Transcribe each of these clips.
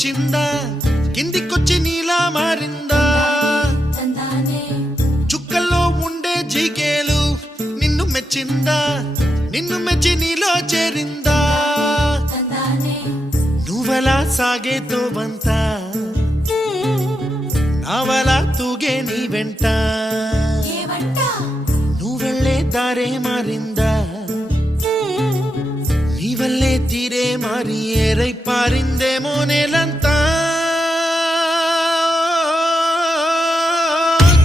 కిందికొచ్చిందా కిందికొచ్చి నీలా మారిందా చుక్కల్లో ఉండే జీకేలు నిన్ను మెచ్చిందా నిన్ను మెచ్చి నీలో చేరిందా నువ్వలా సాగేతో బంతా నావలా తూగే నీ వెంట నువ్వెళ్ళే దారే మారిందా నీ వల్లే తీరే మారి ఏరై పారిందేమో నేలంతా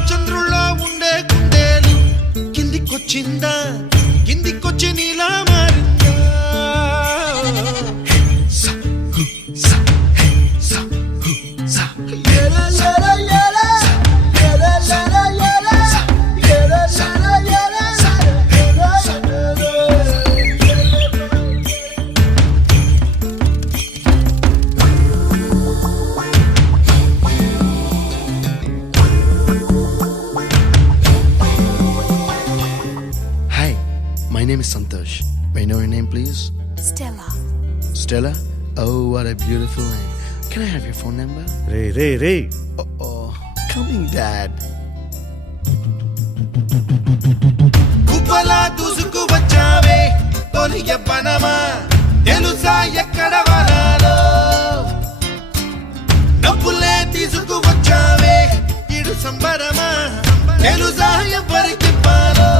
చంద్రుల్లో ఉండే గుండెలు కిందికొచ్చిందా కిందికొచ్చి నీలా మారిందా My name is Santosh. May I know your name, please? Stella. Stella? Oh, what a beautiful name. Can I have your phone number? Ray Oh, coming, Dad. కుప్పలా దూసుకు వచ్చావే తొలి యవ్వనమా తెలుసా ఎక్కడ వనాలో నవ్వులే తీసుకు వచ్చావే ఇడు సంబరమా తెలుసా ఎవరికి పాలో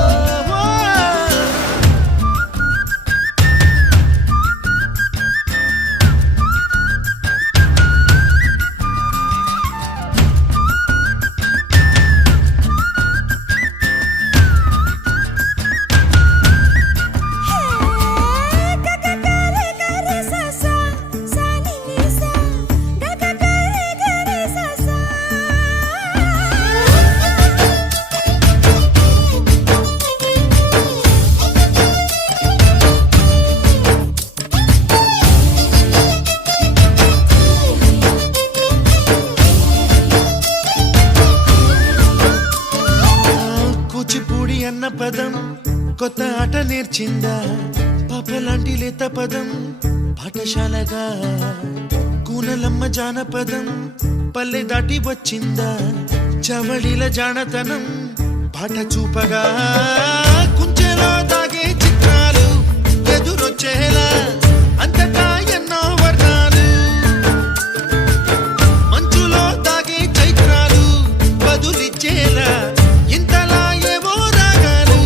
కూచిపూడి అన్న పదం కొత్త ఆట నేర్చిందా పాపలాంటి లేత పదం పాఠశాలగా కూనలమ్మ జానపదం పల్లె దాటి వచ్చిందా చవళిల జానతనం పాట చూపగా కుంచెలో దాగే చిత్రాలు ఎదురొచ్చేలా అంతటా ఎన్నో వర్ణాలు మంచులో దాగే చైత్రాలు బదులిచ్చేలా ఇంతలా ఏవో రాగాలు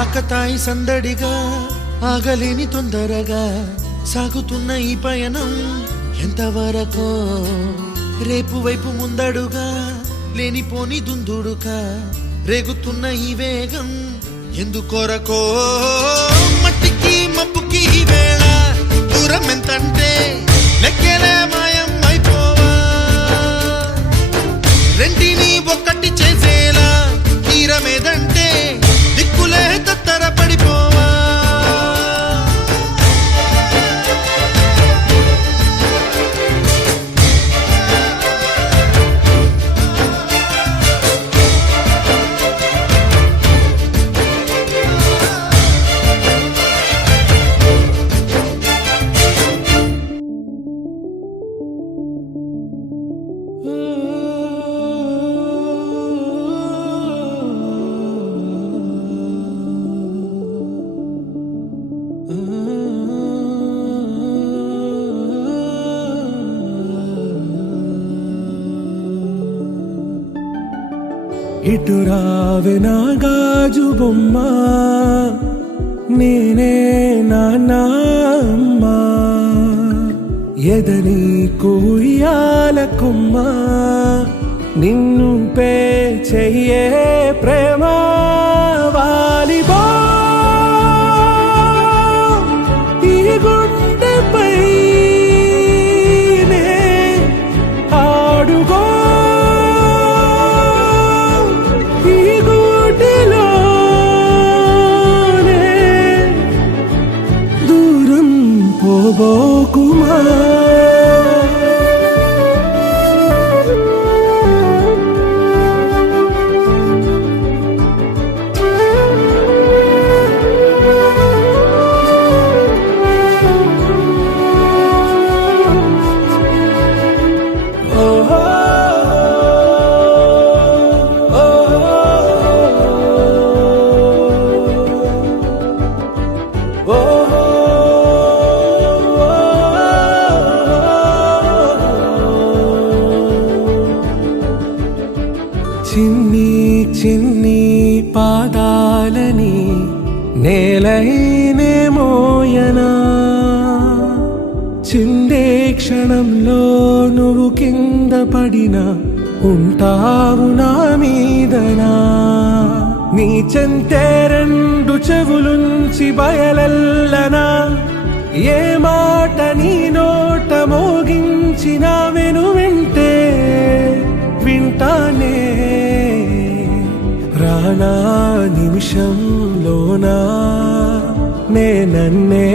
ఆకతాయి సందడిగా ఆగలేని తొందరగా సాగుతున్న ఈ పయనం ఎంతవరకో రేపు వైపు ముందడుగా లేనిపోని దుందుడుగా రేగుతున్న ఈ వేగం ఎందుకొరకో మట్టికి మబ్బుకి ఈ వేళ దూరం ఎంతంటే లెక్కలే మాయం అయిపోవా రెంటిని ఒక్కటి చేసేలా తీరమేదంటే దిక్కులే తత్తర పడిపోవా ఇటు రావే నా గాజు బొమ్మ నేనే నాన్నమ్మ ఎదని కుయ్యాల కొమ్మ నిన్ను పే చెయ్యే ప్రేమ వాలిబా ఈ గుండెపై ఆడుగో పోబోకుమా చిన్ని చిన్ని పాదాలని నేలైనే మోయనా చిందే క్షణంలో నువ్వు కింద పడినా ఉంటావు నా మీదనా నీ చెంతే రెండు చెవులుంచి బయలెల్లనా ఏ మాట నీ నోట మోగించిన వెను వింటే వింటానే రానా నిమిషంలోనా నే నన్నే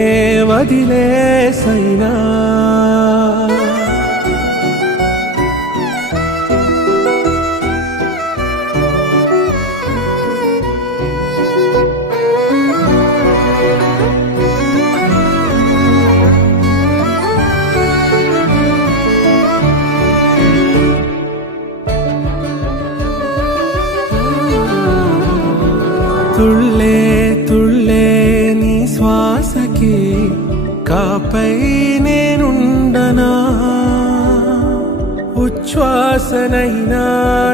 వదిలేసైనా తుళ్ళే తుళ్ళే నీ శ్వాసకి కాపై నేనుండనా ఉచ్ఛ్వాసనైనా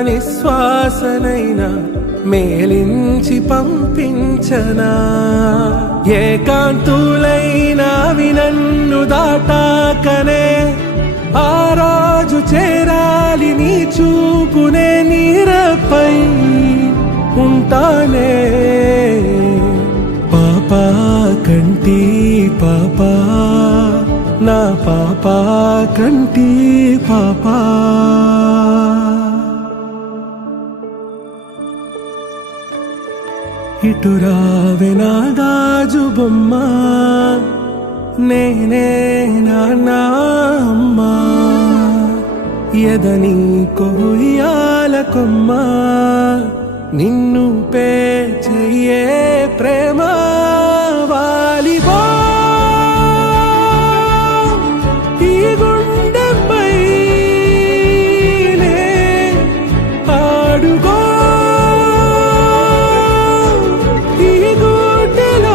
నిశ్వాసనైనా మేలించి పంపించనా ఏకాంతులైనా వినన్ను దాటాకనే ఆ రోజు చేరాలి నీ చూపునే నీరపై ఉంటానే పాపా కంటి పాపా నా పాపా కంటి పాపా ఇటు రావే నా గాజు బొమ్మ నేనే నాన్న అమ్మా ఎదని కొయ్యాల కొమ్మ నిన్ను పే చెయ్యే ప్రేమ వాలిబో ఈ గుండెపై ఆడుగో ఈ గుడ్డెలోనే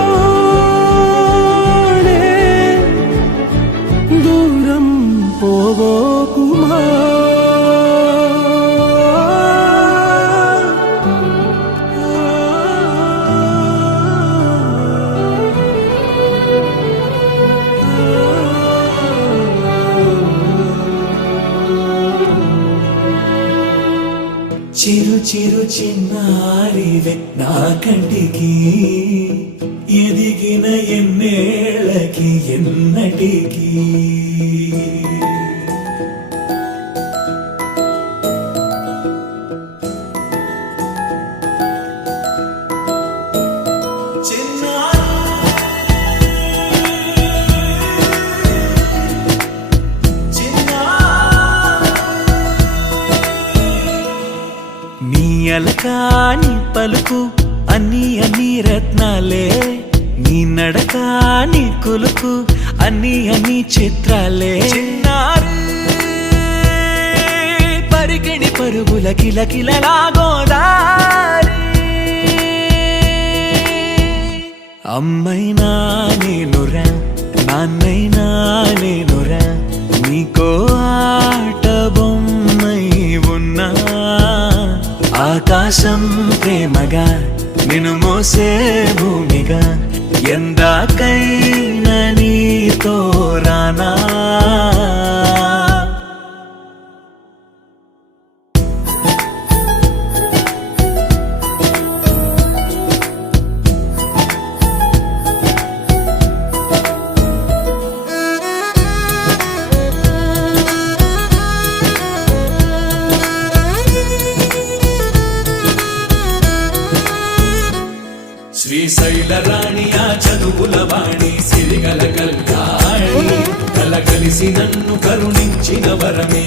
దూరం పోబోకుమా చిరు చిరు చిన్నారివే నా కంటికి ఎదిగిన ఎన్నేళ్ళకి ఎన్నటికి అలకాని పలుకు అన్ని అన్ని రత్నాలే నీ నడక నీ కులుకు అన్ని అన్ని చిత్రాలే పరికిణి పరుగుల కిలకిలలాగోదారి అమ్మైనా నేనురా నాన్నైనా నేనురా నీకో ఆట బొమ్మై ఉన్నా ఆకాశం ప్రేమగా నిన్ను మోసే భూమిగా ఎందాకైనా నీతో రానా శ్రీశైల రాణి ఆ చదువుల వాణి సిరిగల కల్యాణి వరమే